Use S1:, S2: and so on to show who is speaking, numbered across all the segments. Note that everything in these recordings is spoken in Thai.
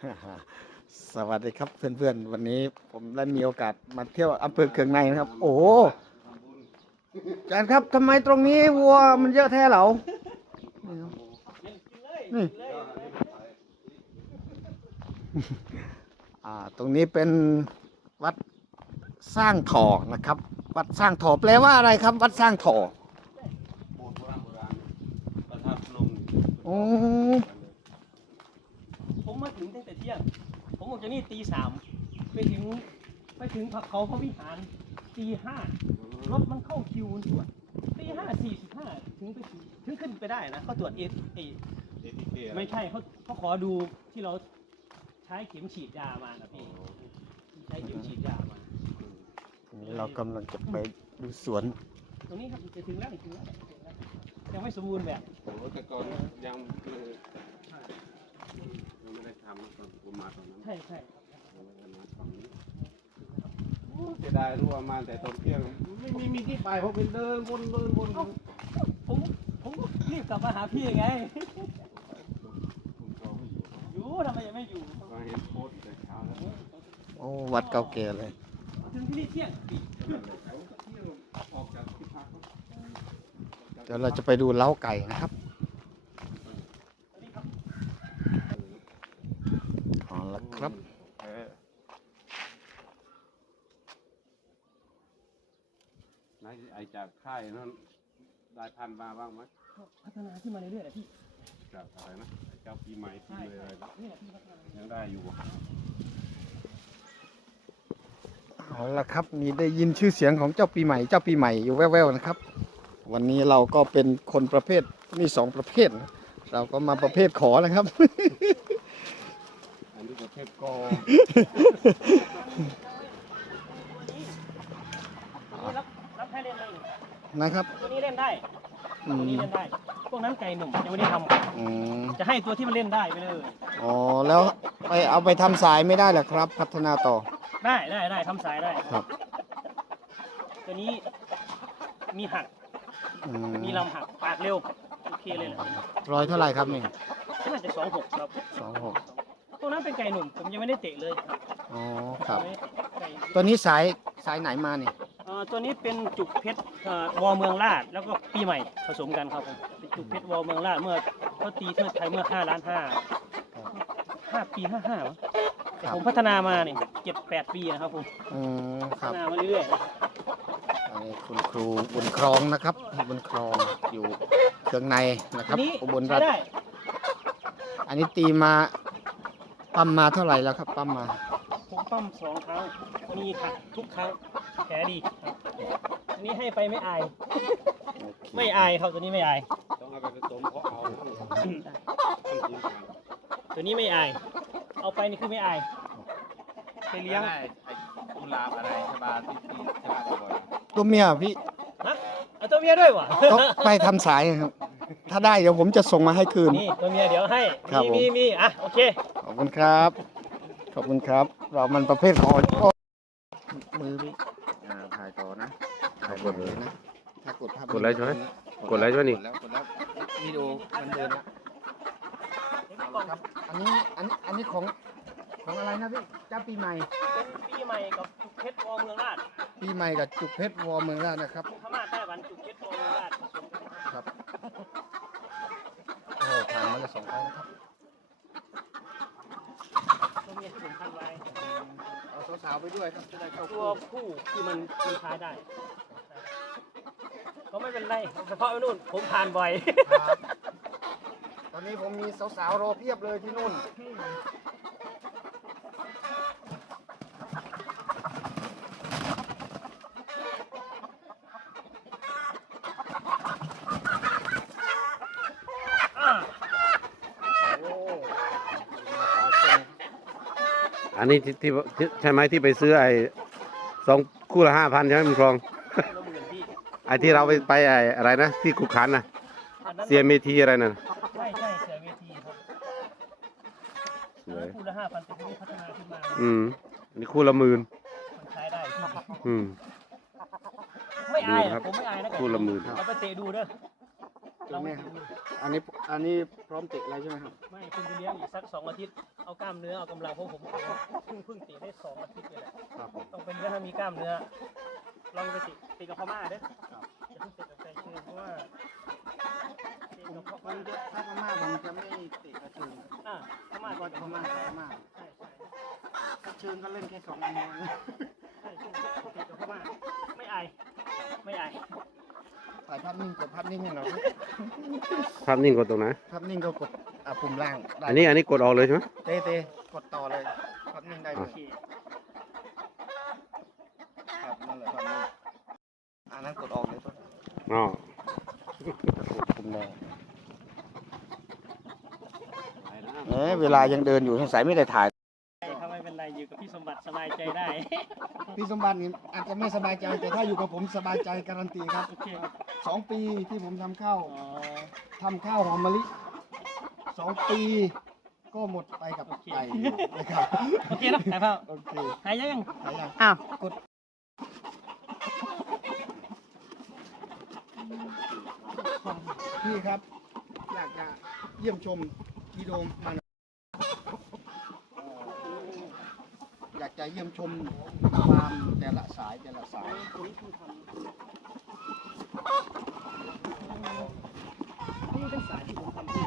S1: สวัสดีครับเพื่อนๆวันนี้ผมได้มีโอกาสมาเที่ยวอำเภอเคืองในนะครับโอ้โหอาจารย์ครับทำไมตรงนี้วัวมันเยอะแท้เหรอนี่ตรงนี้เป็นวัดสร้างถอนะครับวัดสร้างถอแปลว่าอะไรครับวัดสร้างถอ
S2: โบราณประทับลง
S1: โอ้
S3: ผมมาถึงตั้งแต่เที่ยงผมออกจากนี่ตี 3ไปถึงเขาพระวิหารตี 5รถมันเข้าคิวตรวจตี 5:45ถึงขึ้นไปได้นะเขาตรวจไม่ใช่เขาขอดูที่เราใช้เข็มฉีดยามานะพี่ใช้เข็มฉีดยามา
S1: เรากำลังจะไปดูสวน
S3: ตรงนี้ครับจะถึงแล้วยังไม่สมบูรณ์แบบ
S2: โอ้แต่ก่อนยังไม่ได้ทำตอนผมมาตอนนั้น
S3: ใช่
S2: จะได้รู้ว่ามาแต่ตอนเที่ยงไม่มีที่ไปเพราะเป็นเดินวน
S3: ผมก็รีบกลับมาหาพี่ไงอยู่ทำไมยังไม่อยู่
S2: ก็เห็นโพสแต่เช้าแล้ว
S1: โอ้วัดเก่าแก่เลย
S3: ถึงที่นี่เที่ยง
S2: ออกจากที่พัก
S1: เดี๋ยวเราจะไปดูเล้าไก่นะครับเอาละครับ
S2: ไอจากค่ายนั้นได้พันมาบ้างไหม
S3: พัฒนาขึ้นมาเรื่อยๆนะพี่
S2: จากอะไรนะเจ้าปีใหม่ปีเลยอะไรยังได้อยู่
S1: เอาละครับมีได้ยินชื่อเสียงของเจ้าปีใหม่อยู่แว่วๆนะครับวันนี้เราก็เป็นคนประเภทมี2ประเภทเราก็มาประเภทขอนะครับ
S2: อันนี้ประเภทกอ
S3: รับให้เล่นเลย
S1: นะครับ
S3: ตัวนี้เล่นได้ตัวนี้เล่นได้พวกนั้นไก่หนุ่มยังไม่ได้ทำจะให้ตัวที่มันเล่นได้ไปเลย
S1: อ๋อแล้วไปเอาไปทำสายไม่ได้หรอครับพัฒนาต่อ
S3: ได้ทำสายได้
S1: ครับ
S3: ตัวนี้มีหักมีลำหักปากเร็วโอเคเลยแหละ
S1: ร้อยเท่าไหร่ครับนี่
S3: น่าจะ26ครับ26พวกนั้นเป็นไก่หนุ่มผมยังไม่ได้เตะเลยครับ
S1: อ๋อครับตัวนี้สายไหนมานี่
S3: ตัวนี้เป็นจุกเพชรวอเมืองราชแล้วก็ปีใหม่ผสมกันครับผมเป็นจุกเพชรวอเมืองราชเมื่อเขาตีเทิดไทยเมื่อ5 ปีผมพัฒนามาเนี่ย7-8 ปีนะครับผมพัฒนามาเรื่อย
S1: ๆอันนี้คุณครูบุญครองนะครับบุญครองอยู่เครื่องในนะครับอุบลราชอันนี้ตีมาปั๊มมาเท่าไหร่แล้วครับปั๊มมา
S3: ผมปั๊ม2 ครั้งมีค่ะทุกครั้งแผลดีอันนี้ให้ไปไม่อายครับตัวนี้ไม่อาย
S2: ต้องเอาไปผสมเพราะเอา
S3: ตัวนี้ไม่อายเอาไปนี่คือไม่อายไปเลี้ยง
S2: กุหลาบอะไรชบาที่ชบาบ่อย
S1: ตัวเมียพี่
S3: ฮะเอาตัวเมียด้วยวะ
S1: ไปทำสายครับถ้าได้เดี๋ยวผมจะส่งมาให้คืน
S3: นี่ตัวเมียเดี๋ยวให้มีอ่ะโอเค
S1: ขอบคุณครับเรามันประเภทขอมือพี่ถ่ายต่อนะถ่ายกดเลยนะถ้ากดภาพ
S2: กดไลค์ใช่ไหมกดไลค์ใช่ไหมนี่
S1: กดแล้ววิดีโอมันเดินแล้วครับอันนี้ของอะไรนะพี่เจ้าปีใหม่
S3: เป็นปีใหม่กับจุกเพชรวอเมืองราช
S1: ปีใหม่กับจุกเพชรวอเมืองราชนะครับ
S3: พม่าไต้หวันจุกเพชรวอเมืองราช
S1: ครับโอ้ผ่านมาแล้ว2 ครั้งนะครับ
S3: ตัวเมียที่ผมทำไว้
S1: เอาสาวๆไปด้วยครับจะได้เข้า
S3: ตัวผู้คือมันทายได้ก็ไม่เป็นไรเฉพาะนู่นผมผ่านบ่อย
S1: ตอนนี้ผมมีสาวๆรอเพียบเลยที่นู่น
S2: อันนี้ที่ใช่ไหมที่ไปซื้อ2 คู่ละ 5,000ใช่ไหมมึงครองไอ้ที่เราไปอะไรนะที่ขุขันนะเสียเมทีอะไรนั่น
S3: ใช่เสียเมทีครับคู่ละ 5,000แต่ที่นี่พัฒนาขึ้นมา
S2: อันนี้คู่ละ10,000
S3: มันใช้ได้ไม่อายผมไม่อายนะ
S2: คู่ละ10,000
S3: เอาไปเตะดูเด้อ
S1: อันนี้พร้อมเตะอะไรใช่ไหมครับ
S3: ไม่คุณไปเลี้ยงอีกสัก2 อาทิตย์เอากล้ามเนื้อเอากำลังเพราะผมเพิ่งตีได้2 อาทิตย์นี่แหละ
S2: ครับผม
S3: ต้องเป็นเรื่องให้มีกล้ามเนื้อลองไปตีกับพม่าเด้ออย่าเพิ่งตีกับแฟนเชนเพราะว่าตีกับพม่า
S1: ถ้าพม่าผมจะไม่เตะกระเชิง
S3: พม่า
S1: ก็
S3: ตีกับ
S1: พ
S3: พ
S1: ม่า
S3: ม่า
S1: พม่าก ระเชิงก็เล่นแค่2 อันเอง
S3: ใช่ตีกับพม่าไม่อายไม่อาย
S1: ถ่ายภาพนิ่งกดภาพนิ่งให้หน่อย
S2: ภาพนิ่งกดตรงไหน
S1: ภาพนิ่งก็กดปุ่มล่างได้
S2: อันนี้กดออกเลยใช่ไหม
S1: เตะกดต่อเลยภาพนิ่งได้เล
S3: โอย เค
S1: ครับนั่นแหละภาพนิ่งอันนั้นกดออกเลยป่ะ
S2: อ๋อ
S1: ปุ่มแดงเวลายังเดินอยู่สงสัยไม่ได้ถ่าย
S3: ถ้าไม่เป็นไรอยู่กับพี่สมบัติสบายใจได้
S1: พี่สมบัตินี่อาจจะไม่สบายใจแต่ถ้าอยู่กับผมสบายใจการันตีครับ
S3: โอเค
S1: 2 ปีที่ผมทำข้าว
S3: อ๋อ
S1: หอมมะลิ2 ปีก็หมดไปกับไก่นะครับ
S3: โอเคนะถ่ายภาพ
S1: โอเค
S3: ถ่ายยัง
S1: ไหนล่ะ
S3: อ้าว
S1: กดพี่ครับ อยากจะเยี่ยมชมกีโดมมาหน่อยอยากจะเยี่ยมชมฟาร์มแต่ละสาย
S3: นี่เป็นสายที่ผมทำที่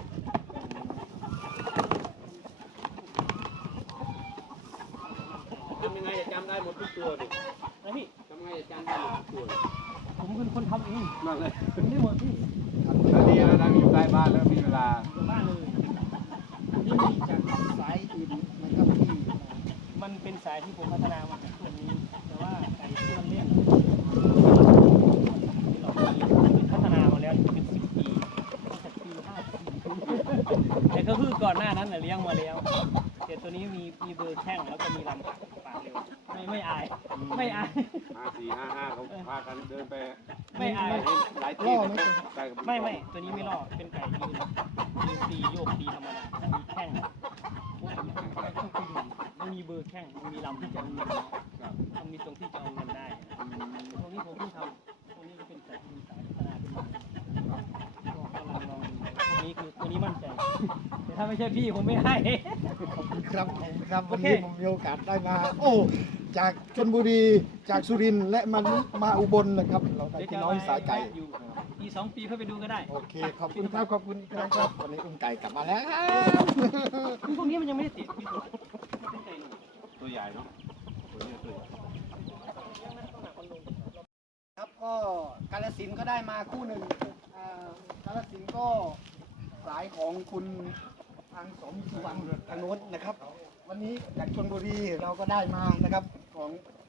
S2: ทำยังไงจะจำได้หมดทุกตัวดิ
S3: นะพี่
S2: ทำยังไงจะจำได้หมดทุกตัว
S3: ผมเป็นคนทำเอง
S2: นั่นเลย
S3: ผมได้หมดพี่
S2: แล้วดีแล้วนะอยู่ใกล้บ้านแล้วมีเวลา
S3: อยู่บ้านเลย
S1: นี่มีจากสายอื่นนะครับที่
S3: มันเป็นสายที่ผมพัฒนามาจากตัวนี้ แต่ว่าไก่ที่มันเลี้ยงเราพัฒนามาแล้วเป็น10 ปีตั้งแต่ปี54แต่ก็คือก่อนหน้านั้นน่ะเลี้ยงมาแล้วแต่ตัวนี้มีเบอร์แข้งแล้วก็มีลำปากเร็วไม่อายไม่อาย
S2: 5455เขาพากันเดินไป
S3: ไม่อาย
S2: หลายที่ใกล้กับ
S3: ไม่ตัวนี้ไม่รอดเป็นไก่ยืนตีโยกตีธรรมดาถ้ามีแข้งมันมีเบอร์แข้งมันมีลำที่จะเอาเงินมันมีตรงที่จะเอาเงินได้ตรงนี้ผมเพิ่งทำตรงนี้ก็เป็นสายที่มีสายพัฒนาขึ้นมาลองตัวนี้คือตัวนี้มั่นใจแต่ถ้าไม่ใช่พี่ผมไม่ให้
S1: ขอบคุณครับวัน
S3: โอเค
S1: นี้ผมมีโอกาสได้มา โอ้ จากชลบุรี จากสุรินทร์และมาอุบลนะครับ เราได้พี่น้องสายไก่
S3: อยู่ปี2 ปีเพื่อไปดูก็ได้
S1: โอเค ขอบคุณครับขอบคุณอีกครั้งครับ วันนี้อุ้มไก่กลับมาแล้วครับ
S3: พวกนี้มันยังไม่ได้ติดพี่เป็นไก่หนุ่ม
S2: ตัวใหญ่เนาะตัวนี้ตัวใหญ่
S1: ครับก็กาฬสินธุ์ก็ได้มาคู่หนึ่งกาฬสินธุ์ก็สายของคุณทางสมสุวรรณทางโน้นนะครับ วันนี้จากชลบุรีเราก็ได้มานะครับของ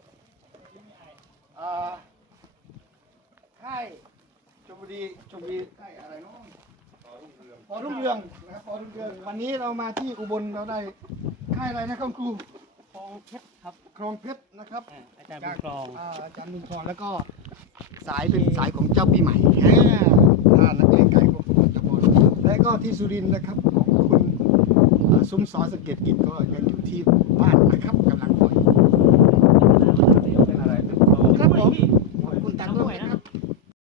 S1: ค่ายชลบุรีค่ายอะไรเนาะพอรุ่งเรืองนะครับพอรุ่งเรืองวันนี้เรามาที่อุบลเราได้ค่ายอะไรนะครับครู
S3: คลองเพชรครับ
S1: คลองเพชรนะครับ
S3: อาจารย์บุญคลอง
S1: อาจารย์บุญคลองแล้วก็สายเป็นสายของเจ้าปีใหม่ถ้านักเลงไก่ของผมจะบอกและก็ที่สุรินทร์นะครับของคุณซุ้มซอสเกตกิจก็ยังอยู่ที่บ้านนะครับกำลังปล่อย
S2: เป็นอะไรเป็น
S1: ครับผม
S3: พี่